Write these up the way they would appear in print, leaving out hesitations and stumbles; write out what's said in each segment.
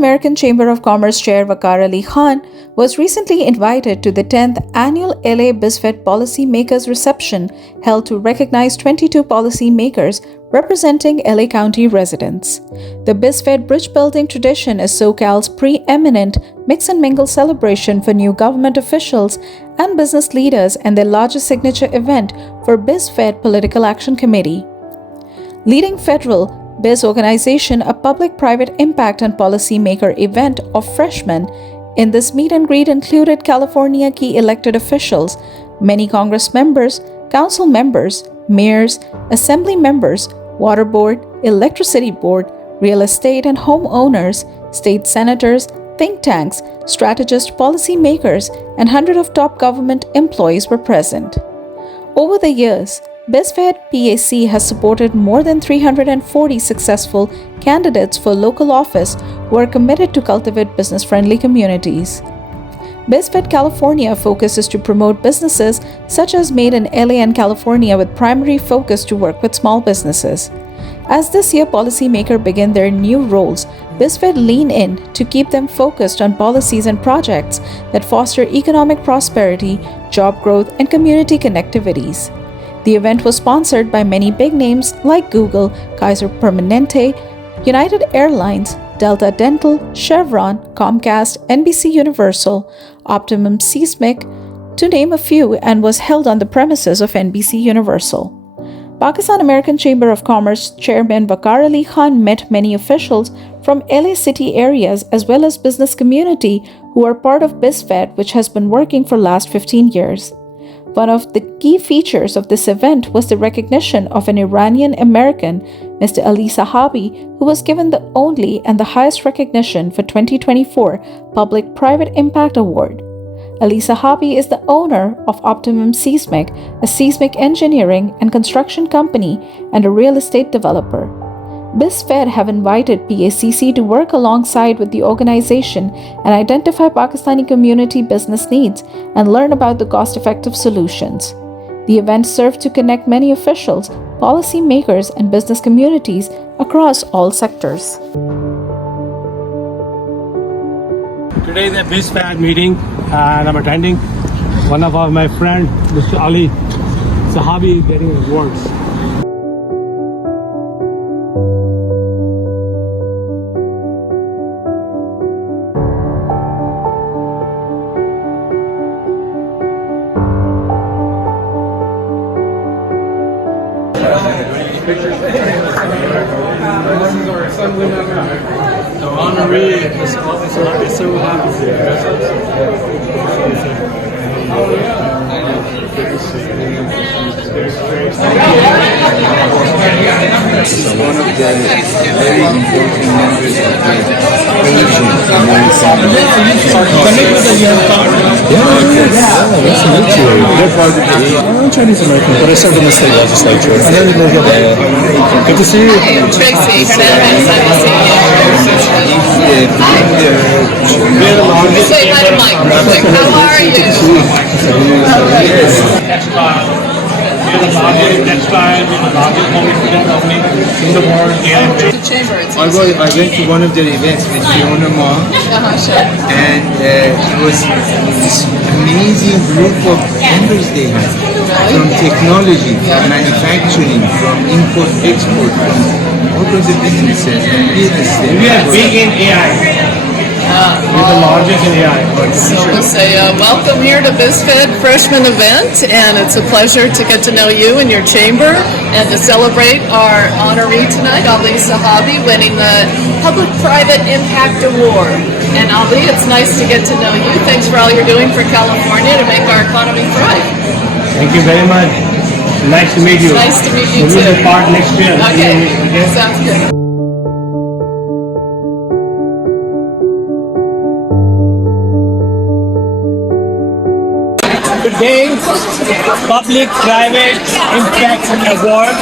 American Chamber of Commerce Chair Waqar Ali Khan was recently invited to the 10th Annual LA Bizfed Policymakers Reception held to recognize 22 policymakers representing LA County residents. The Bizfed bridge building tradition is SoCal's preeminent mix and mingle celebration for new government officials and business leaders and their largest signature event for Bizfed Political Action Committee. Leading federal Biz organization, a public-private impact and policymaker event of freshmen. In this meet and greet included California key elected officials, many Congress members, council members, mayors, assembly members, water board, electricity board, real estate and home owners, state senators, think tanks, strategist policymakers, and hundreds of top government employees were present. Over the years, Bizfed PAC has supported more than 340 successful candidates for local office who are committed to cultivate business-friendly communities. Bizfed California focuses to promote businesses such as made in LA and California with primary focus to work with small businesses. As this year policymakers begin their new roles, Bizfed lean in to keep them focused on policies and projects that foster economic prosperity, job growth, and community connectivities. The event was sponsored by many big names like Google, Kaiser Permanente, United Airlines, Delta Dental, Chevron, Comcast, NBC Universal, Optimum Seismic, to name a few, and was held on the premises of NBC Universal. Pakistan American Chamber of Commerce Chairman Waqar Ali Khan met many officials from LA city areas as well as business community who are part of Bizfed, which has been working for last 15 years. One of the key features of this event was the recognition of an Iranian American, Mr. Ali Sahabi, who was given the only and the highest recognition for 2024 Public-Private Impact Award. Ali Sahabi is the owner of Optimum Seismic, a seismic engineering and construction company and a real estate developer. Bizfed have invited PACC to work alongside with the organization and identify Pakistani community business needs and learn about the cost-effective solutions. The event served to connect many officials, policymakers, and business communities across all sectors. Today is a Bizfed meeting and I'm attending. One of my friends, Mr. Ali Sahabi, is getting awards. The honoree is so happy. This is one of the very important members of the Asian community. Nice to meet you. I'm Chinese American, but I served in the state legislature. Good to see you. Hi, I'm Tracy Hernandez. Say hi to Mike real quick. How are you? We're the largest textile, we're the largest home improvement company in the world. The chamber, it's I went to one of their events with Fiona Ma, sure. and it was this amazing group of members they had from technology, from manufacturing, from import, export, from all kinds of businesses and real estate. We are big in AI. We're the largest in AI. So we'll say welcome here to Bizfed Freshman event, and it's a pleasure to get to know you and your chamber and to celebrate our honoree tonight, Ali Sahabi, winning the Public-Private Impact Award. And Ali, it's nice to get to know you. Thanks for all you're doing for California to make our economy thrive. Thank you very much. Nice to meet you. Nice to meet you We'll too. be part next year. Okay, sounds good. Today, Public-Private Impact Award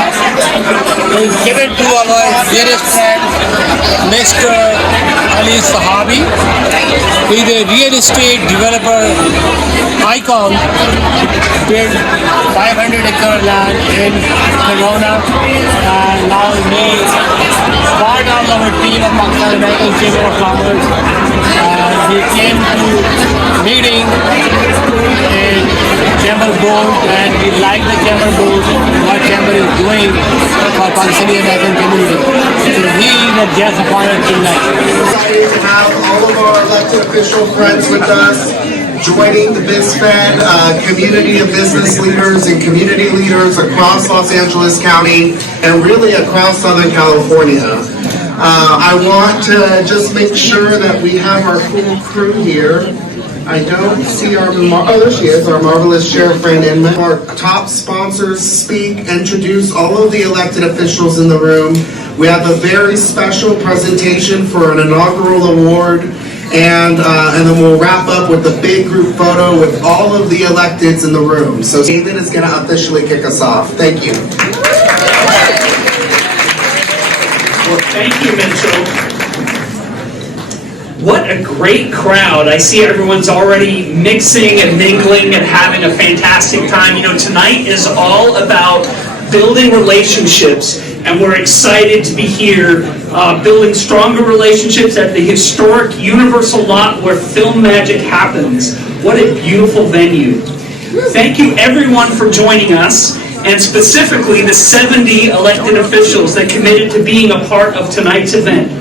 is given to our dearest friend, Mr. Ali Sahabi. He is a real estate developer icon with 500-acre land in Corona, and now he is part of our team of Pakistan American Chamber of Commerce. He came to meeting in Chamber Board, and we like the Chamber Board, what Chamber is doing for Pakistani American community. So he is a guest of honor tonight. Excited to have all of our elected official friends with us, joining the Bizfed community of business leaders and community leaders across Los Angeles County and really across Southern California. I want to just make sure that we have our full crew here. I don't see our, oh there she is, our marvelous Sheriff Fran Inman. Our top sponsors speak, introduce all of the elected officials in the room. We have a very special presentation for an inaugural award, and then we'll wrap up with a big group photo with all of the electeds in the room. So David is going to officially kick us off. Thank you. Well, thank you, Mitchell. What a great crowd. I see everyone's already mixing and mingling and having a fantastic time. You know, tonight is all about building relationships, and we're excited to be here building stronger relationships at the historic Universal Lot where film magic happens. What a beautiful venue. Thank you everyone for joining us, and specifically the 70 elected officials that committed to being a part of tonight's event.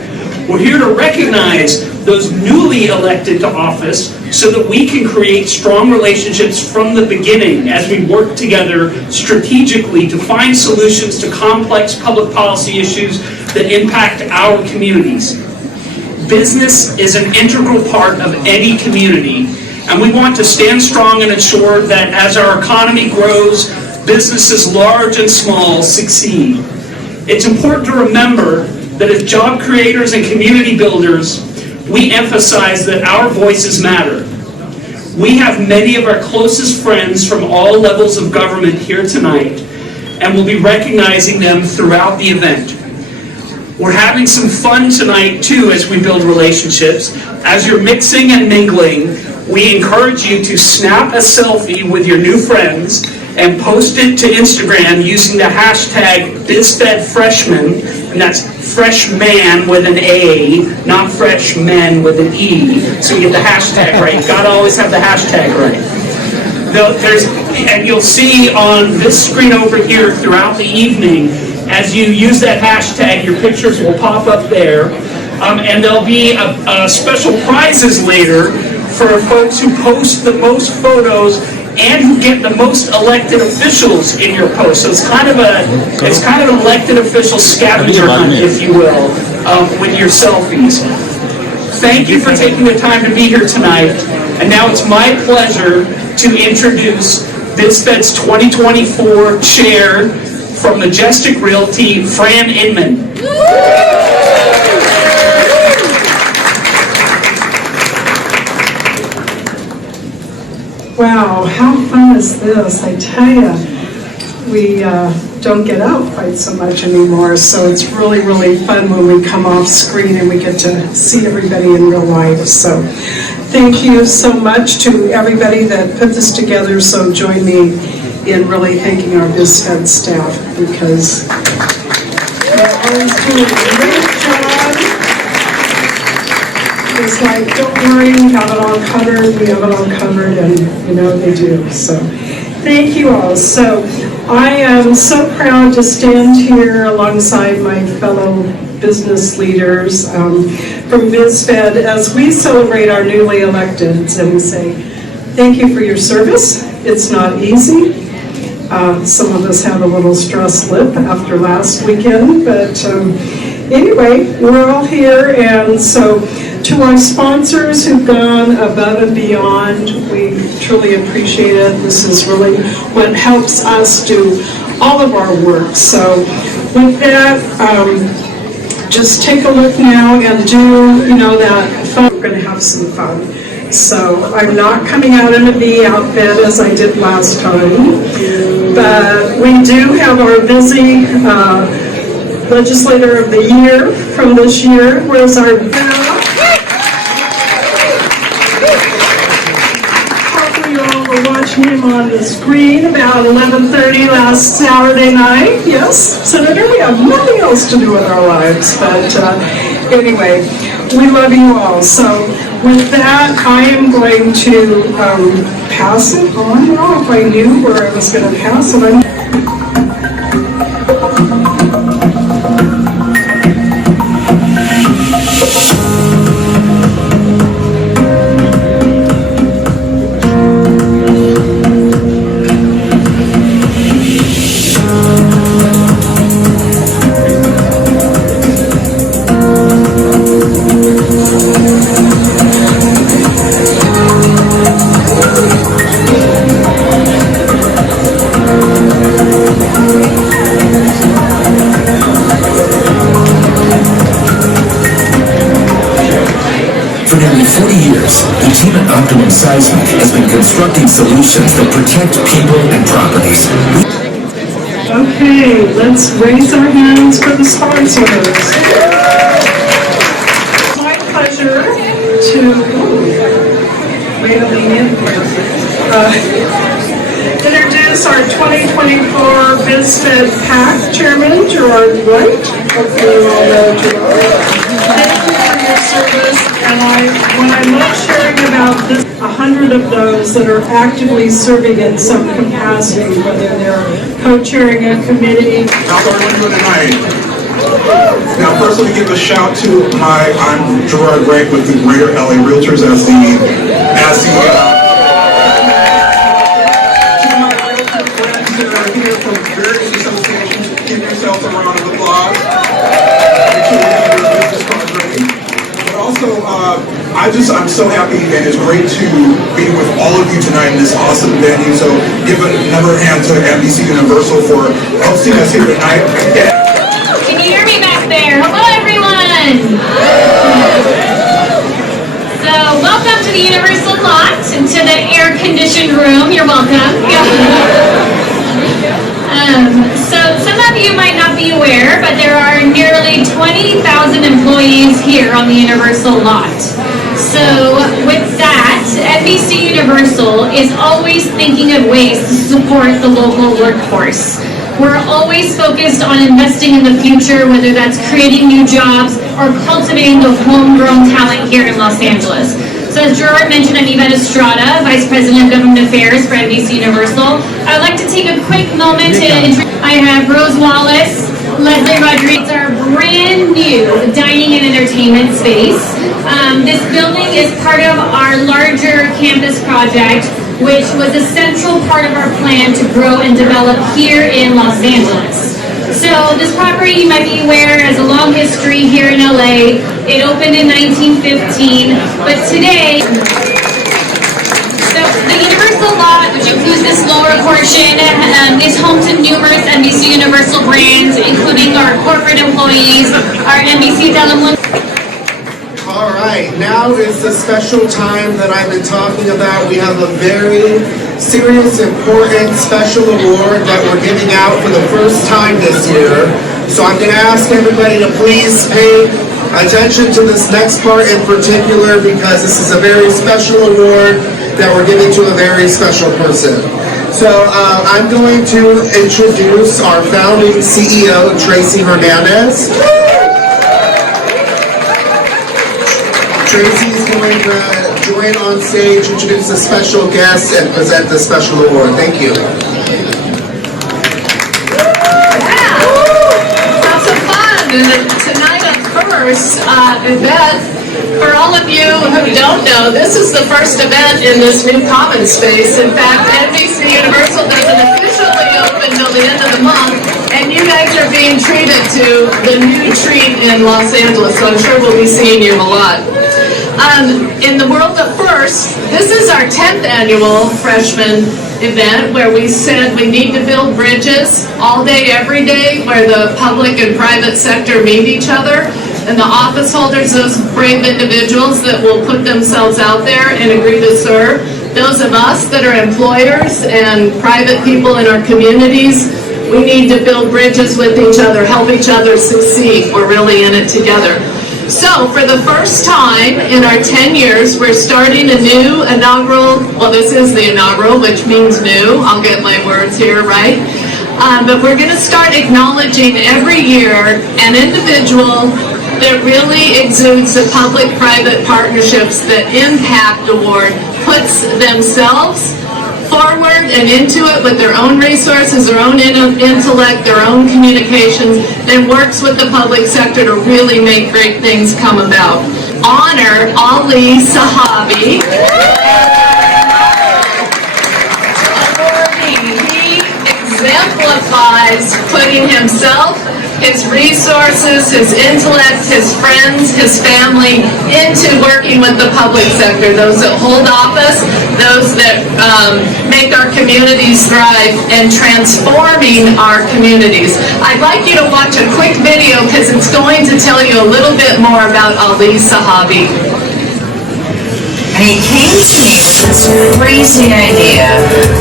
We're here to recognize those newly elected to office so that we can create strong relationships from the beginning as we work together strategically to find solutions to complex public policy issues that impact our communities. Business is an integral part of any community, and we want to stand strong and ensure that as our economy grows, businesses large and small succeed. It's important to remember that as job creators and community builders, we emphasize that our voices matter. We have many of our closest friends from all levels of government here tonight, and we'll be recognizing them throughout the event. We're having some fun tonight too as we build relationships. As you're mixing and mingling, we encourage you to snap a selfie with your new friends and post it to Instagram using the hashtag BizFedFreshman, and that's freshman with an A, not freshmen with an E, so you get the hashtag right. You've got to always have the hashtag right. And you'll see on this screen over here throughout the evening, as you use that hashtag, your pictures will pop up there, and there'll be special prizes later for folks who post the most photos and who get the most elected officials in your post. So it's kind of an elected official scavenger hunt, if you will, with your selfies. Thank you for taking the time to be here tonight. And now it's my pleasure to introduce Bizfed's 2024 chair from Majestic Realty, Fran Inman. Wow, how fun is this? I tell you, we don't get out quite so much anymore, so it's really, really fun when we come off screen and we get to see everybody in real life. So thank you so much to everybody that put this together, so join me in really thanking our Bizfed staff, because they're always doing a great job. It's like, don't worry, we have it all covered, we have it all covered, and you know they do. So thank you all. So I am so proud to stand here alongside my fellow business leaders from Bizfed as we celebrate our newly electeds and say thank you for your service. It's not easy. Some of us have a little stress lip after last weekend, but anyway, we're all here, and so to our sponsors who've gone above and beyond, we truly appreciate it. This is really what helps us do all of our work. So with that, just take a look now and do, that fun. We're going to have some fun. So I'm not coming out in a V outfit as I did last time, but we do have our busy legislator of the year from this year. Where's our bell? Hopefully you all were watching him on the the screen about 11:30 last Saturday night. Yes, Senator, we have nothing else to do with our lives. But anyway, we love you all. So with that, I am going to pass it on now. If I knew where I was going to pass it, For nearly 40 years, the team at Optimum Seismic has been constructing solutions that protect people and properties. Okay, let's raise our hands for the sponsors. It's my pleasure to introduce our 2024 Bizfed PAC Chairman, Gerard White. Hopefully you all know Gerard. Thank you for your service, and when I love sharing about this, 100 of those that are actively serving in some capacity, whether they're co-chairing a committee. How's everyone doing tonight? Now, first, let me give a shout to I'm Gerard White with the Greater LA Realtors as the to my realtor friends that are here from various associations. Give yourselves a round of applause. Make sure we have your business cards ready. But also, I'm so happy, and it's great to be with all of you tonight in this awesome venue. So give another hand to NBC Universal for hosting us here tonight. Can you hear me back there? Hello, everyone. So welcome to the Universal Lot and to the air-conditioned room. You're welcome. So some of you might not be aware, but there are nearly 20,000 employees here on the Universal Lot. So with that, NBC Universal is always thinking of ways to support the local workforce. We're always focused on investing in the future, whether that's creating new jobs or cultivating the homegrown talent here in Los Angeles. So as Gerard mentioned, I'm Yvette Estrada, Vice President of Government Affairs for NBC Universal. I'd like to take a quick moment to introduce. I have Rose Wallace, Leslie Rodriguez, our brand new dining and entertainment space. This building is part of our larger campus project, which was a central part of our plan to grow and develop here in Los Angeles. So this property, you might be aware, has a long history here in LA. It opened in 1915, but today, so the Universal Lot, which includes this lower portion, is home to numerous NBC Universal brands, including our corporate employees, our NBC Denim. All right, now is the special time that I've been talking about. We have a very serious, important, special award that we're giving out for the first time this year. So I'm going to ask everybody to please pay attention to this next part in particular, because this is a very special award that we're giving to a very special person. So I'm going to introduce our founding CEO, Tracy Hernandez. Tracy's going to join on stage, introduce a special guest, and present the special award. Thank you. Lots of fun. Tonight up first, Yvette, for all of you who don't know, this is the first event in this new common space. In fact, NBC Universal doesn't officially open until the end of the month, and you guys are being treated to the new treat in Los Angeles, so I'm sure we'll be seeing you a lot. In the world of first, this is our 10th annual freshman event where we said we need to build bridges all day, every day, where the public and private sector meet each other. And the office holders, those brave individuals that will put themselves out there and agree to serve. Those of us that are employers and private people in our communities, we need to build bridges with each other, help each other succeed. We're really in it together. So for the first time in our 10 years, we're starting a new inaugural, well, this is the inaugural, which means new. I'll get my words here right. But we're going to start acknowledging every year an individual that really exudes the public-private partnerships that Impact Award puts themselves forward and into it with their own resources, their own intellect, their own communications, and works with the public sector to really make great things come about. Honor Ali Sahabi. He exemplifies putting himself, his resources, his intellect, his friends, his family into working with the public sector, those that hold office, those that make our communities thrive, and transforming our communities. I'd like you to watch a quick video because it's going to tell you a little bit more about Ali Sahabi. And he came to me with this crazy idea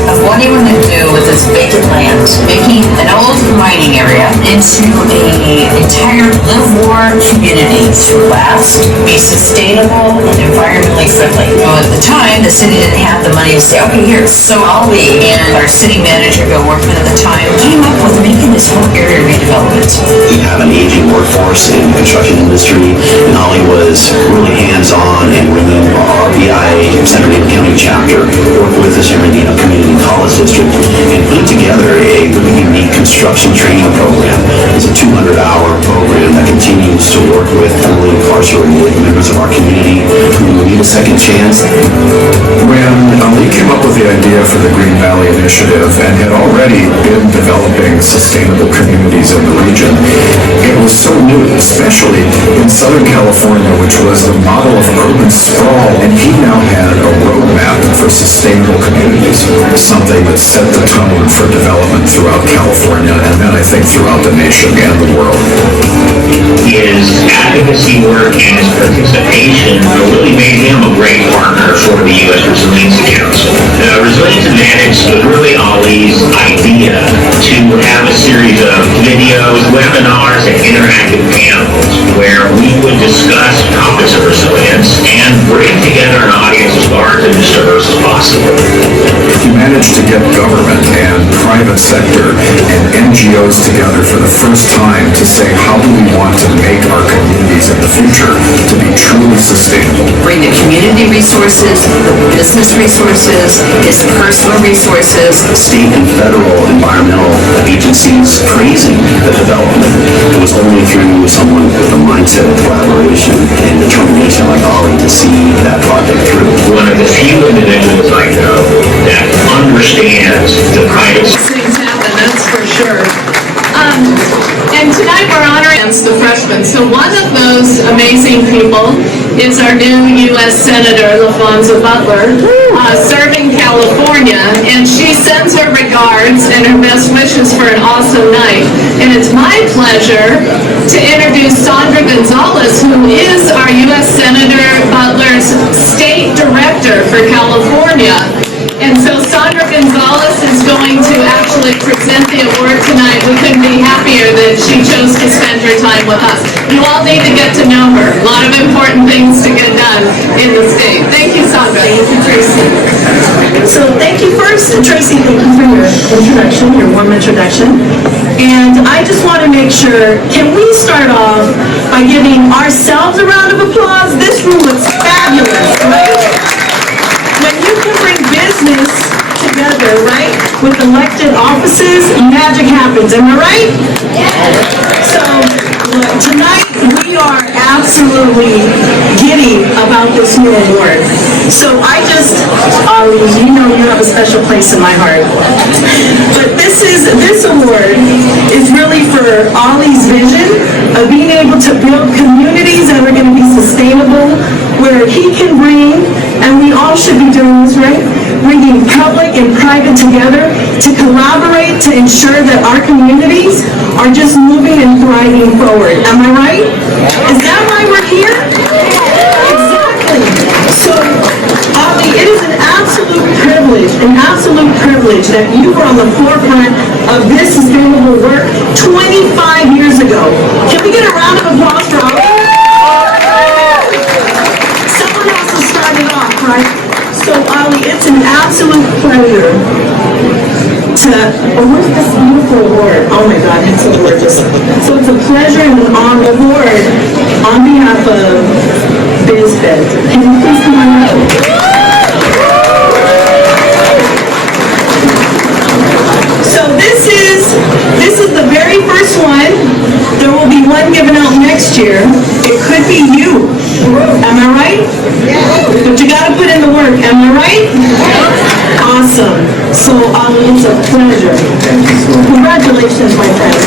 of what he wanted to do with this vacant land, making an old mining area into an entire live more community to last, be sustainable, and environmentally friendly. Now, at the time, the city didn't have the money to say, okay, here. So Ali and our city manager, Bill Workman at the time, came up with making this whole area redevelopment. We have an aging workforce in the construction industry, and Ali was really hands-on and running our RBI San Bernardino County chapter, worked with the San Bernardino Community College District, and put together a really unique construction training program. It's a 200-hour program that continues to work with formerly incarcerated members of our community who need a second chance. When Ali came up with the idea for the Green Valley Initiative and had already been developing sustainable communities in the region, it was so new, especially in Southern California, which was the model of urban sprawl, and he now had a roadmap for sustainable communities, something that set the tone for development throughout California, and then I think throughout the nation and the world. His advocacy work and his participation really made him a great partner for the U.S. Resiliency Council. The Resilience Advantage was really Ali's idea to have a series of videos, webinars, and interactive panels where we would discuss topics of resilience and bring together an audience as large and as diverse as possible. He managed to get government and private sector and NGOs together for the first time to say, how do we want to make our communities in the future to be truly sustainable? Bring the community resources, the business resources, his personal resources. State and federal environmental agencies praising the development. It was only through someone with a mindset of collaboration and determination like Ali to see that project through. One of the few individuals I know that understands the private. Things happen, that's for sure. And tonight we're honoring the freshmen. So one of those amazing people is our new U.S. Senator, LaFonza Butler, serving California, and she sends her regards and her best wishes for an awesome night. And it's my pleasure to introduce Sandra Gonzalez, who is our U.S. Senator Butler's State Director for California. And so Sandra Gonzalez is going to actually present the award tonight. We couldn't be happier that she chose to spend her time with us. You all need to get to know her. A lot of important things to get done in the state. Thank you, Sandra. Thank you, Tracy. So thank you first, and Tracy, thank you for your introduction, your warm introduction. And I just want to make sure, can we start off by giving ourselves a round of applause? This room looks fabulous, right? When you can bring business together, right, with elected offices, magic happens. Am I right? Yeah. So tonight we are absolutely giddy about this new award. So Ali, you know you have a special place in my heart. But this award is really for Ali's vision of being able to build communities that are going to be sustainable, where he can bring, and we all should be doing this, right? Bringing public and private together to collaborate to ensure that our communities are just moving and thriving forward. Am I right? Is that why we're here? Exactly. So, Ali, it is an absolute privilege that you were on the forefront of this sustainable work 25 years ago. Can we get a round of applause for Ali? absolute pleasure to, what is this beautiful award? Oh my God, it's so gorgeous. So it's a pleasure and an honor award on behalf of Bizfed. Can you please come on up? So this is the very first one. There will be one given out next year. It could be you. Am I right? But you gotta put in the work. Am I right? Awesome. So it's a pleasure. Congratulations, my friend.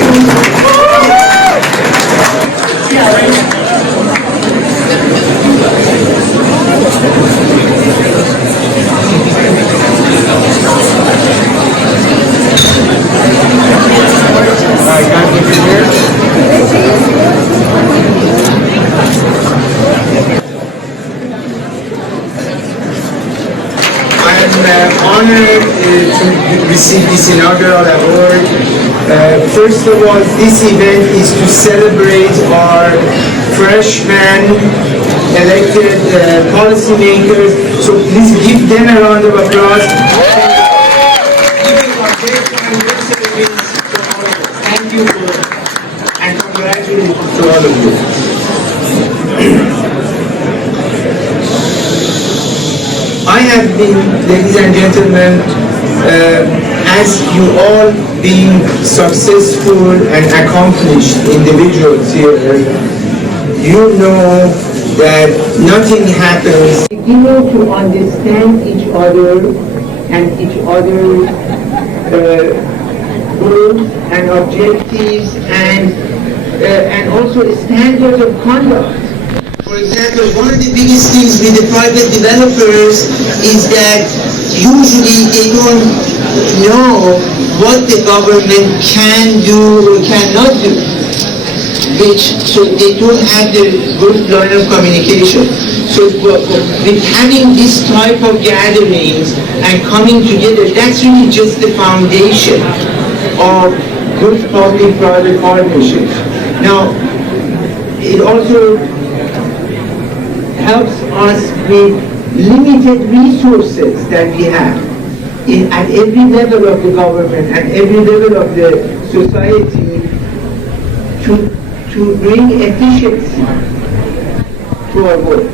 Honored to receive this inaugural award. First of all, this event is to celebrate our freshmen elected policymakers. So please give them a round of applause. Thank you and congratulations to all of you. I have been, ladies and gentlemen, as you all being successful and accomplished individuals here, you know that nothing happens. Begin to understand each other and each other's goals and objectives and also standards of conduct. For example, one of the biggest things with the private developers is that usually they don't know what the government can do or cannot do, so they don't have the good line of communication. So with having this type of gatherings and coming together, that's really just the foundation of good public-private partnerships. Now, it also helps us with limited resources that we have at every level of the government and every level of the society to bring efficiency to our work,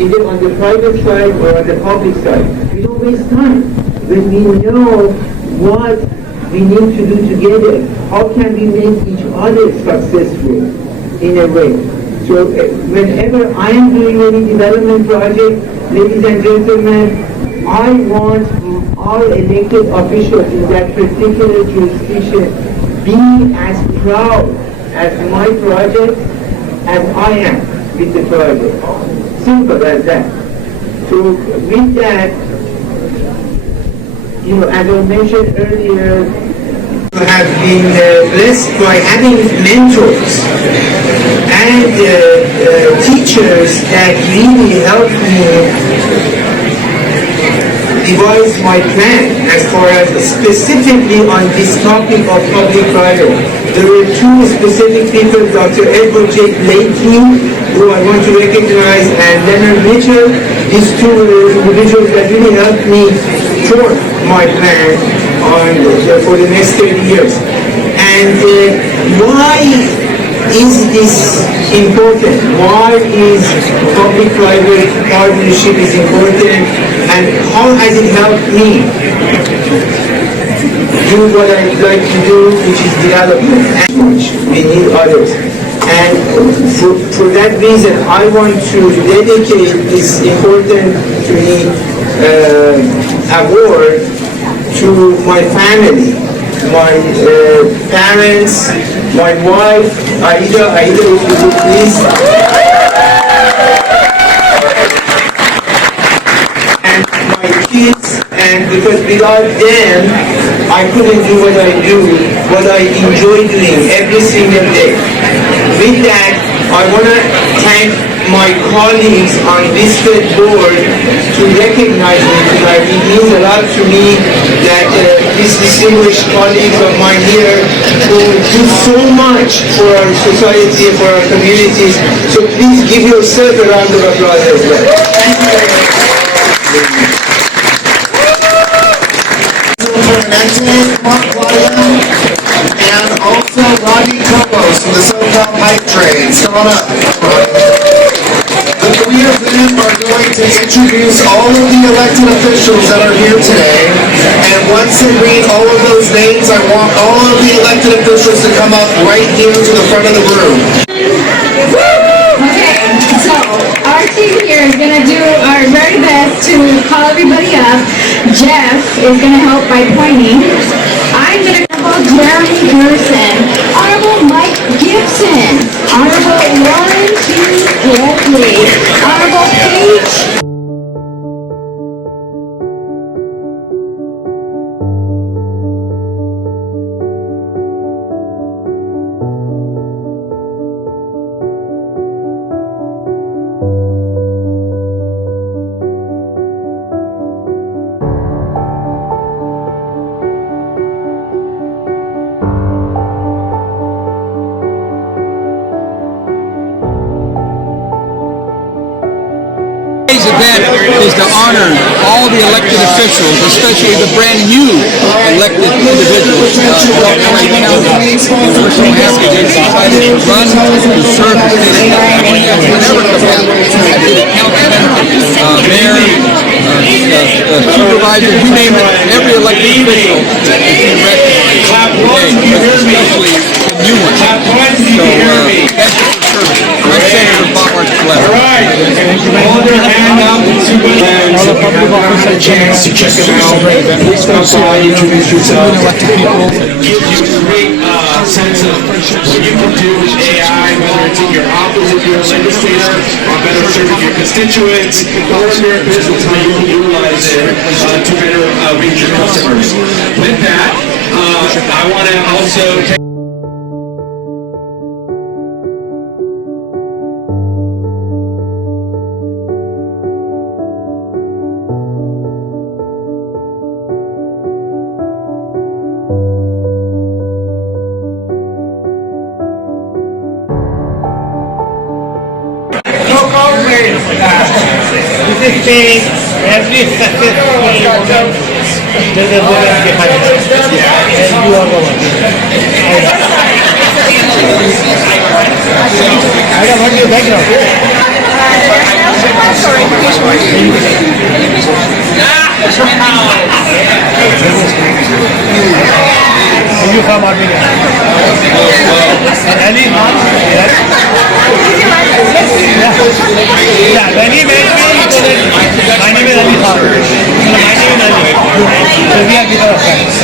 either on the private side or on the public side. We don't waste time when we know what we need to do together. How can we make each other successful in a way? So whenever I am doing any development project, ladies and gentlemen, I want all elected officials in that particular jurisdiction be as proud as my project as I am with the project. Simple as that. So with that, as I mentioned earlier, I have been blessed by having mentors and teachers that really helped me devise my plan as far as specifically on this topic of public-private. There were two specific people, Dr. Edward J. Blakey, who I want to recognize, and Leonard Mitchell. These two individuals that really helped me form my plan for the next 30 years. And why is this important? Why is public-private partnership is important? And how has it helped me do what I'd like to do, which is development? And we need others. And for that reason, I want to dedicate this important to me award to my family, my parents, my wife, Aida, if you would please. And my kids, and because without them, I couldn't do what I do, what I enjoy doing every single day. With that, I want to thank my colleagues on Bizfed board to recognize me tonight. It means a lot to me that these distinguished colleagues of mine here who do so much for our society, for our communities. So please give yourself a round of applause as well. Thank you very much. Benton, Claudia, and also Rodney Cobos from the SoCal Pipe Trades. Come on up. The three of them are going to introduce all of the elected officials that are here today. And once they read all of those names, I want all of the elected officials to come up right here to the front of the room. Okay, so our team here is going to do our very best to call everybody up. Jeff is going to help by pointing. I'm going to call Jeremy Gerson, Honorable Mike Gibson, Honorable Lauren T. Bradley, Honorable Paige. Event is to honor all the elected officials, especially the brand new elected individuals. We're so happy they decided to run to serve the state of California in whatever capacity, be it councilman, mayor, supervisor, you name it. Every elected official is being recognized today, especially the new ones. So thank you for serving. I'm Senator Bob Marcellus. Hold your hand up to all the public officers had a chance to check them out. Please come by, introduce yourself. Gives you a great sense of what you can do with AI, whether it's in your office if you're a legislator, or better serving your constituents, or in your business, how you can utilize it to better reach your customers. With that, I want to also take every successful woman, there's a woman behind it. And you are the one. I don't want your background. And you from Armenia. And Ali, yes? Yeah, when he met me, he told me, my name is Ali Khan. My name is Ali. So we are given a friends.